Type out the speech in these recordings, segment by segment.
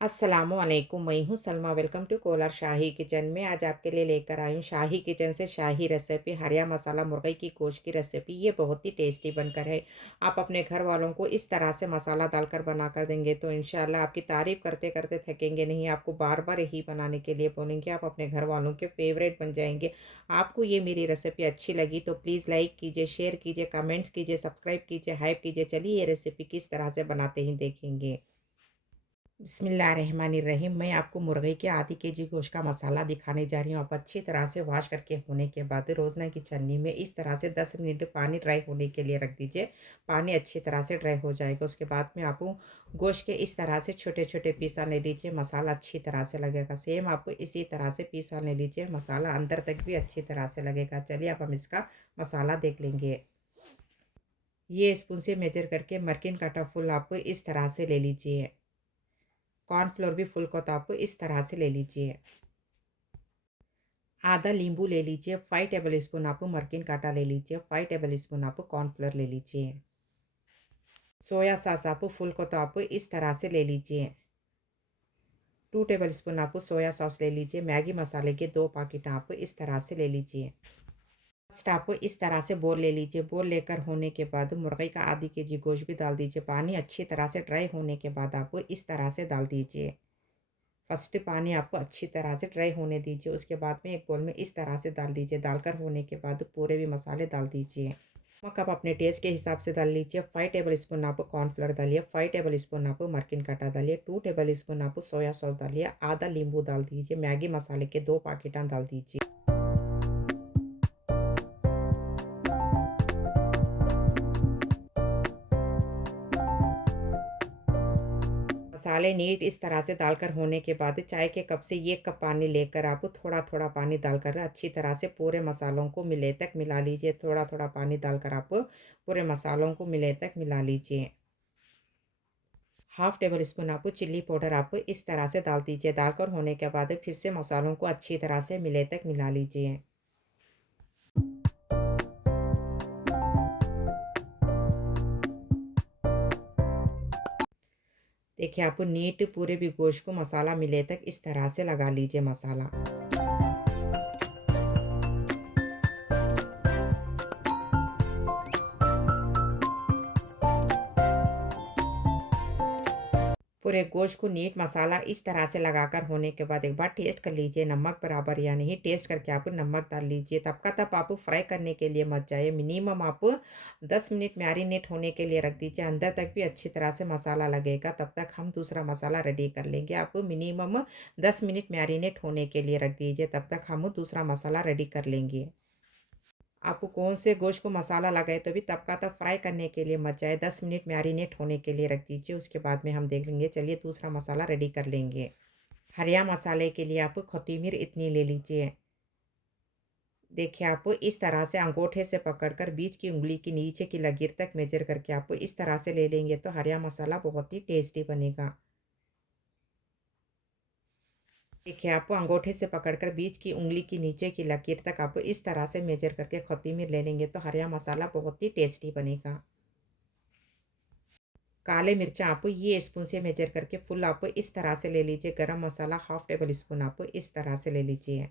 अस्सलामुअलैकुम, मैं हूँ Salma. Welcome to Kolar Shahi kitchen में। आज आपके लिए लेकर आई हूँ शाही किचन से शाही रेसिपी, हरिया मसाला मुर्गी की गोश्त की रेसिपी। ये बहुत ही टेस्टी बनकर है। आप अपने घर वालों को इस तरह से मसाला डालकर बना कर देंगे तो इंशाल्लाह आपकी तारीफ़ करते करते थकेंगे नहीं, आपको बार बार यही बनाने के लिए बोलेंगे। आप अपने घर वालों के फेवरेट बन जाएंगे। आपको ये मेरी रेसिपी अच्छी लगी तो प्लीज़ लाइक कीजिए, शेयर कीजिए, कमेंट्स कीजिए, सब्सक्राइब कीजिए, हाइप कीजिए। चलिए ये रेसिपी किस तरह से बनाते ही देखेंगे। बिस्मिल्लाहिर्रहमानिर्रहीम। मैं आपको मुर्गी के आधी केजी गोश्त का मसाला दिखाने जा रही हूँ। आप अच्छी तरह से वॉश करके होने के बाद रोज़ना की छन्नी में इस तरह से 10 मिनट पानी ड्राई होने के लिए रख दीजिए। पानी अच्छी तरह से ड्राई हो जाएगा। उसके बाद में आपको गोश्त के इस तरह से छोटे छोटे पीसा ले लीजिए। मसाला अच्छी तरह से लगेगा। सेम आपको इसी तरह से पीसा ले लीजिए। मसाला अंदर तक भी अच्छी तरह से लगेगा। चलिए अब हम इसका मसाला देख लेंगे। ये स्पून से मेजर करके मरकिन काटा फुल आपको इस तरह से ले लीजिए। कॉर्नफ्लोर भी फुल को तो आपको इस तरह से ले लीजिए। आधा नींबू ले लीजिए। 5 टेबल स्पून आप मरकिन काटा ले लीजिए। 5 टेबल स्पून आप कॉर्नफ्लोर ले लीजिए। सोया सॉस आप फुल को तो आप इस तरह से ले लीजिए। 2 टेबल स्पून आप सोया सॉस ले लीजिए। मैगी मसाले के 2 पैकेट आप इस तरह से ले लीजिए। फर्स्ट आप इस तरह से बोल ले लीजिए। बोल लेकर होने के बाद मुर्गी का आधी केजी गोश्त भी डाल दीजिए। पानी अच्छी तरह से ड्राई होने के बाद आप इस तरह से डाल दीजिए। फर्स्ट पानी आपको अच्छी तरह से ड्राई होने दीजिए। उसके बाद में एक बोल में इस तरह से डाल दीजिए। डालकर होने के बाद पूरे भी मसाले डाल दीजिए। नमक आप अपने टेस्ट के हिसाब से डाल लीजिए। 5 टेबल स्पून आप कॉर्नफ्लोर डालिए। 5 टेबल स्पून आप मरकिन काटा डालिए। 2 टेबल स्पून आप सोया सॉस डालिए। आधा नींबू डाल दीजिए। मैगी मसाले के 2 पैकेट डाल दीजिए। मसाले नीट इस तरह से डालकर होने के बाद चाय के कप से 1 कप पानी लेकर आप थोड़ा थोड़ा पानी डालकर अच्छी तरह से पूरे मसालों को मिले तक मिला लीजिए। थोड़ा थोड़ा पानी डालकर आप पूरे मसालों को मिले तक मिला लीजिए। हाफ़ टेबल स्पून आप चिल्ली पाउडर आप इस तरह से डाल दीजिए। डालकर होने के बाद फिर से मसालों को अच्छी तरह से मिले तक मिला लीजिए। देखिए आप नीट पूरे भी गोश्त को मसाला मिले तक इस तरह से लगा लीजिए मसाला। पूरे गोश्त को नीट मसाला इस तरह से लगाकर होने के बाद एक बार टेस्ट कर लीजिए नमक बराबर या नहीं। टेस्ट करके आप नमक डाल लीजिए। तब का तब आप फ्राई करने के लिए मत जाइए। मिनिमम आप 10 मिनट मैरिनेट होने के लिए रख दीजिए। अंदर तक भी अच्छी तरह से मसाला लगेगा। तब तक हम दूसरा मसाला रेडी कर लेंगे। आप मिनिमम 10 मिनट मैरिनेट होने के लिए रख दीजिए। तब तक हम दूसरा मसाला रेडी कर लेंगे। आप कौन से गोश्त को मसाला लगाए तो भी तब का तब फ्राई करने के लिए मत जाए। 10 मिनट मैरिनेट होने के लिए रख दीजिए। उसके बाद में हम देख लेंगे। चलिए दूसरा मसाला रेडी कर लेंगे। हरिया मसाले के लिए आप कोथिमीर इतनी ले लीजिए। देखिए आप इस तरह से अंगूठे से पकड़कर बीच की उंगली की नीचे की लकीर तक मेजर करके आप इस तरह से ले लेंगे तो हरिया मसाला बहुत ही टेस्टी बनेगा। देखिए आप अंगूठे से पकड़कर बीच की उंगली की नीचे की लकीर तक आप इस तरह से मेजर करके कोथिमीर ले लेंगे तो हरिया मसाला बहुत ही टेस्टी बनेगा। काले मिर्चा आप ये स्पून से मेजर करके फुल आप इस तरह से ले लीजिए। गरम मसाला हाफ़ टेबल स्पून आप इस तरह से ले लीजिए।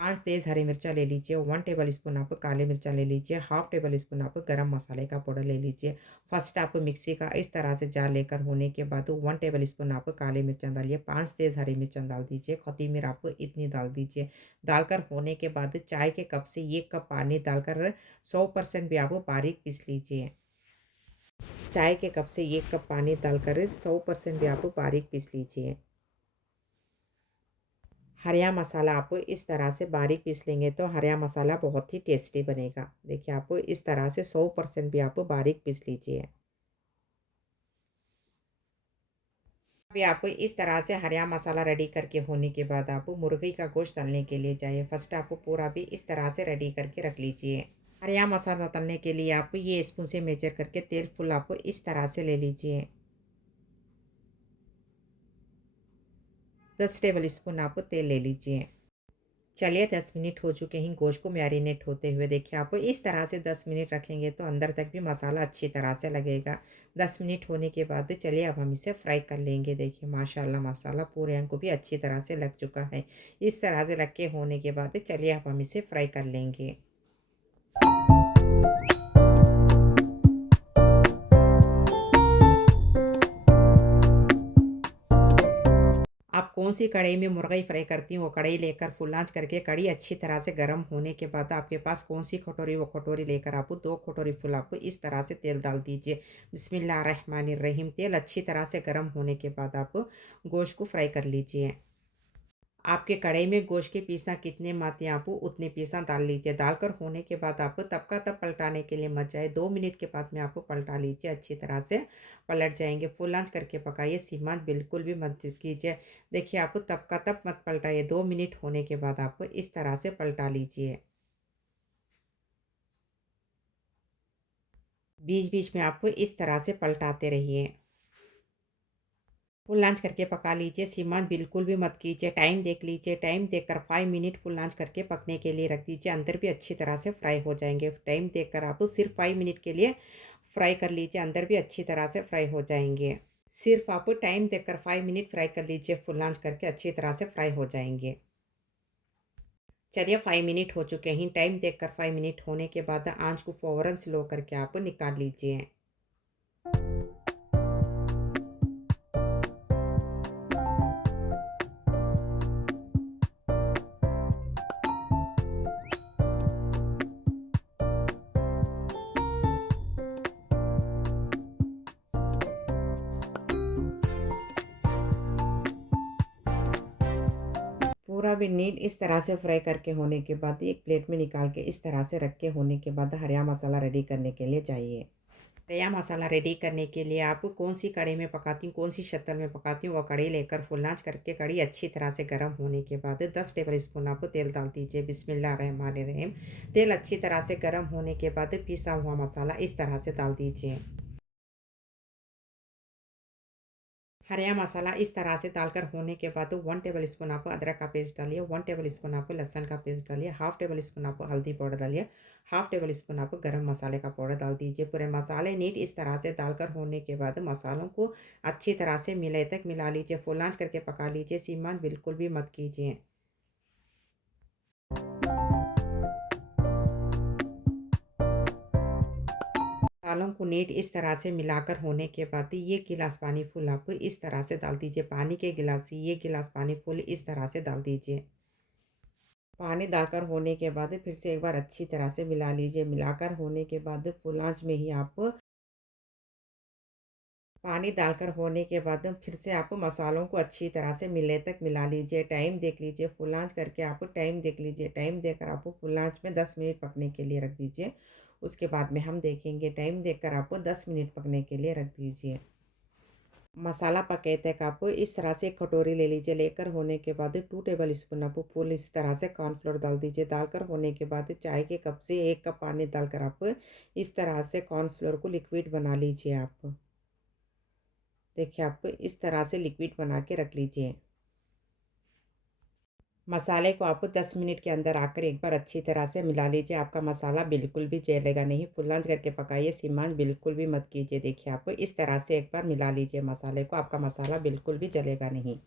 5 तेज़ हरी मिर्चा ले लीजिए। 1 टेबल स्पून आप काले मिर्चा ले लीजिए। हाफ़ टेबल स्पून आप गरम मसाले का पाउडर ले लीजिए। फर्स्ट आप मिक्सी का इस तरह से जार लेकर होने के बाद 1 टेबल स्पून आप काले मिर्चा डालिए। 5 तेज़ हरी मिर्चा डाल दीजिए। कोथिमीर आप इतनी डाल दीजिए। डालकर होने के बाद चाय के कप से 1 कप पानी डालकर 100% भी आप बारीक पीस लीजिए। चाय के कप से 1 कप पानी डालकर 100% भी आप बारीक पीस लीजिए। हरिया मसाला आप इस तरह से बारीक पीस लेंगे तो हरिया मसाला बहुत ही टेस्टी बनेगा। देखिए आप इस तरह से 100% भी आप बारीक पीस लीजिए। अभी आप इस तरह से हरिया मसाला रेडी करके होने के बाद आप मुर्गी का गोश्त तलने के लिए जाइए। फर्स्ट आप पूरा भी इस तरह से रेडी करके रख लीजिए। हरिया मसाला तलने के लिए आप ये स्पून से मेजर करके तेल फुल आप इस तरह से ले लीजिए। 10 टेबल स्पून आप तेल ले लीजिए। चलिए 10 मिनट हो चुके हैं गोश्त को मैरिनेट होते हुए। देखिए आप इस तरह से 10 मिनट रखेंगे तो अंदर तक भी मसाला अच्छी तरह से लगेगा। 10 मिनट होने के बाद चलिए अब हम इसे फ्राई कर लेंगे। देखिए माशाल्लाह मसाला पूरे अंग को भी अच्छी तरह से लग चुका है। इस तरह से लग के होने के बाद चलिए अब हम इसे फ्राई कर लेंगे। आप कौन-सी कढ़ाई में मुर्ग़ई फ्राई करती हैं, वो कढ़ाई लेकर फुल आँच करके कढ़ी अच्छी तरह से गरम होने के बाद आपके पास कौन-सी कटोरी वो कटोरी लेकर आप 2 कटोरी फुल आप इस तरह से तेल डाल दीजिए। बिस्मिल्लाहिर्रहमानिर्रहीम। तेल अच्छी तरह से गरम होने के बाद आप गोश्त को फ्राई कर लीजिए। आपके कढ़ाई में गोश्त के पीसा कितने मात्रा हैं आप उतने पीसा डाल लीजिए। डालकर होने के बाद आप तब का तब पलटाने के लिए मत जाए। 2 मिनट के बाद में आप पलटा लीजिए, अच्छी तरह से पलट जाएँगे। फुल आँच करके पकाइए, सिम आँच बिल्कुल भी मत कीजिए। देखिए आप तब का तब मत पलटाइए, 2 मिनट होने के बाद आप इस तरह से पलटा लीजिए। बीच-बीच में आप इस तरह से पलटाते रहिए। फुल आँच करके पका लीजिए, सिम आँच बिल्कुल भी मत कीजिए। टाइम देख लीजिए, टाइम देखकर 5 मिनट फुल आँच करके पकने के लिए रख दीजिए, अंदर भी अच्छी तरह से फ्राई हो जाएँगे। टाइम देखकर आप सिर्फ़ 5 मिनट के लिए फ्राई कर लीजिए, अंदर भी अच्छी तरह से फ्राई हो जाएँगे। सिर्फ़ आप टाइम देखकर 5 मिनट फ्राई कर लीजिए, फुल आँच करके अच्छी तरह से फ्राई हो जाएँगे। चलिए 5 मिनट हो चुके हैं, टाइम देखकर 5 मिनट होने के बाद आँच को फ़ौरन स्लो करके आप निकाल लीजिए। पूरा भी नीट इस तरह से फ्राई करके होने के बाद एक प्लेट में निकाल के इस तरह से रख के होने के बाद हरा मसाला रेडी करने के लिए जाइए। हरा मसाला रेडी करने के लिए आप कौन-सी कढ़ाई में पकाती हूँ, कौन-सी शक्ल में पकाती हूँ, वो कढ़ाई लेकर फुल आँच करके कढ़ी अच्छी तरह से गर्म होने के बाद 10 टेबल स्पून आप तेल डाल दीजिए। बिस्मिल्लाहिर्रहमानिर्रहीम। तेल अच्छी तरह से गर्म होने के बाद पिसा हुआ मसाला इस तरह से डाल दीजिए। हरा मसाला इस तरह से डालकर होने के बाद 1 टेबल स्पून आप अदरक का पेस्ट डालिए, 1 टेबल स्पून आप लहसुन का पेस्ट डालिए, हाफ टेबल स्पून आप हल्दी पाउडर डालिए, हाफ टेबल स्पून आप गरम मसाले का पाउडर डाल दीजिए। पूरे मसाले नीट इस तरह से डालकर होने के बाद मसालों को अच्छी तरह से मिले तक मिला लीजिए, फुल आँच करके पका लीजिए, सिम आँच बिल्कुल भी मत कीजिए। मसालों को नीट इस तरह से मिलाकर होने के बाद ये गिलास पानी फुल आप इस तरह से डाल दीजिए। पानी के गिलास से ये गिलास पानी फुल इस तरह से डाल दीजिए। पानी डालकर होने के बाद फिर से एक बार अच्छी तरह से मिला लीजिए। मिलाकर होने के बाद फुल आँच में ही आप पानी डालकर होने के बाद फिर से आप मसालों को अच्छी तरह से मिलने तक मिला लीजिए। टाइम देख लीजिए, फुल आँच करके आप टाइम देख लीजिए। टाइम देकर आप फुल आँच में 10 मिनट पकने के लिए रख दीजिए। उसके बाद में हम देखेंगे, टाइम देखकर आप 10 मिनट पकने के लिए रख दीजिए। मसाला पके तक आप इस तरह से एक कटोरी ले लीजिए। लेकर होने के बाद 2 टेबल स्पून आप फुल इस तरह से कॉर्नफ्लोर डाल दीजिए। डालकर होने के बाद चाय के कप से 1 कप पानी डालकर आप इस तरह से कॉर्नफ्लोर को लिक्विड बना लीजिए आप। देखिए आप इस तरह से लिक्विड बना के रख लीजिए। मसाले को आप 10 मिनट के अंदर आकर एक बार अच्छी तरह से मिला लीजिए। आपका मसाला बिल्कुल भी जलेगा नहीं। फुल आँच करके पकाइए, सिम आँच बिल्कुल भी मत कीजिए। देखिए आप इस तरह से एक बार मिला लीजिए मसाले को, आपका मसाला बिल्कुल भी जलेगा नहीं।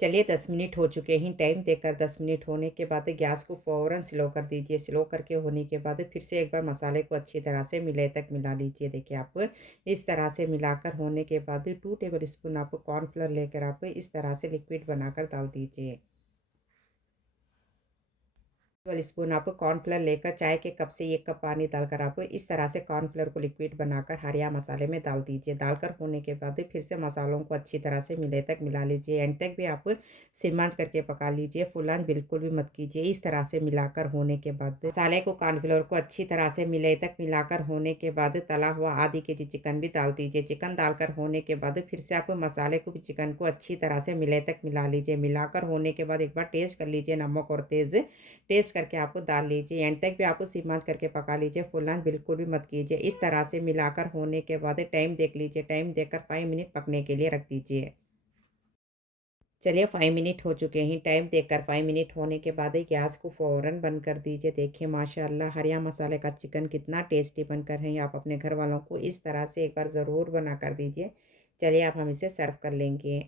चलिए 10 मिनट हो चुके हैं। टाइम देखकर 10 मिनट होने के बाद गैस को फ़ौरन स्लो कर दीजिए। स्लो करके होने के बाद फिर से एक बार मसाले को अच्छी तरह से मिले तक मिला लीजिए। देखिए आप इस तरह से मिलाकर होने के बाद 2 टेबल स्पून आप कॉर्नफ्लोर लेकर आप इस तरह से लिक्विड बनाकर डाल दीजिए। टेबल स्पून आप कॉर्नफ्लोर लेकर चाय के कप से 1 कप पानी डालकर आप इस तरह से कॉर्नफ्लोर को लिक्विड बनाकर हरिया मसाले में डाल दीजिए। डालकर होने के बाद फिर से मसालों को अच्छी तरह से मिले तक मिला लीजिए। एंड तक भी आप सिम आँच करके पका लीजिए। फुल आँच बिल्कुल भी मत कीजिए। इस तरह से मिलाकर होने के बाद मसाले को कॉर्नफ्लोर को अच्छी तरह से मिले तक मिलाकर होने के बाद तला हुआ आधी केजी चिकन भी डाल दीजिए। चिकन डालकर होने के बाद फिर से आप मसाले को भी चिकन को अच्छी तरह से मिले तक मिला लीजिए। मिलाकर होने के बाद एक बार टेस्ट कर लीजिए नमक और तेज़ टेस्ट करके आप डाल लीजिए। एंड तक भी आप सिम आँच करके पका लीजिए। फुल आँच बिल्कुल भी मत कीजिए। इस तरह से मिलाकर होने के बाद टाइम देख लीजिए। टाइम देखकर 5 मिनट पकने के लिए रख दीजिए। चलिए 5 मिनट हो चुके हैं। टाइम देखकर 5 मिनट होने के बाद ही गैस को फ़ौरन बंद कर दीजिए। देखिए माशाअल्लाह हरिया मसाले का चिकन कितना टेस्टी बनकर है। आप अपने घर वालों को इस तरह से एक बार ज़रूर बना कर दीजिए। चलिए अब हम इसे सर्व कर लेंगे।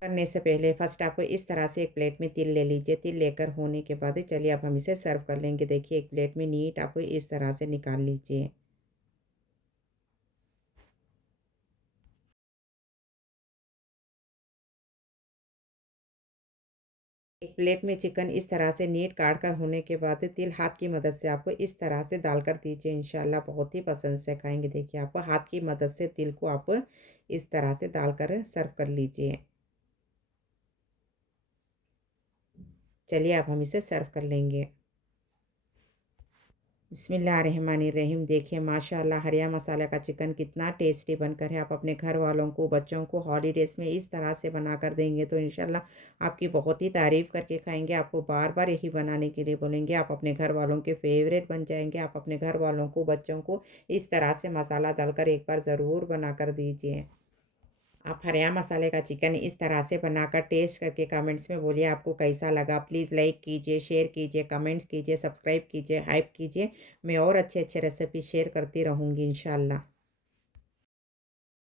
करने से पहले फर्स्ट आप इस तरह से एक प्लेट में तिल ले लीजिए। तिल लेकर होने के बाद चलिए अब हम इसे सर्व कर लेंगे। देखिए एक प्लेट में नीट आप इस तरह से निकाल लीजिए। एक प्लेट में चिकन इस तरह से नीट काट कर होने के बाद तिल हाथ की मदद से आपको इस तरह से डाल कर दीजिए। इंशाल्लाह बहुत ही पसंद से खाएंगे। देखिए आप हाथ की मदद से तिल को आप इस तरह से डालकर सर्व कर लीजिए। चलिए अब हम इसे सर्व कर लेंगे। बिस्मिल्लाहिर्रहमानिर्रहीम। देखिए माशाअल्लाह हरिया मसाला का चिकन कितना टेस्टी बनकर है। आप अपने घर वालों को बच्चों को हॉलीडेज़ में इस तरह से बना कर देंगे तो इंशाल्लाह आपकी बहुत ही तारीफ़ करके खाएंगे। आपको बार बार यही बनाने के लिए बोलेंगे। आप अपने घर वालों के फेवरेट बन जाएंगे। आप अपने घर वालों को बच्चों को इस तरह से मसाला डालकर एक बार ज़रूर बना कर दीजिए। आप हरिया मसाले का चिकन इस तरह से बनाकर टेस्ट करके कमेंट्स में बोलिए आपको कैसा लगा। प्लीज़ लाइक कीजिए, शेयर कीजिए, कमेंट्स कीजिए, सब्सक्राइब कीजिए, हाइप कीजिए। मैं और अच्छे अच्छे रेसिपी शेयर करती रहूँगी इंशाल्लाह।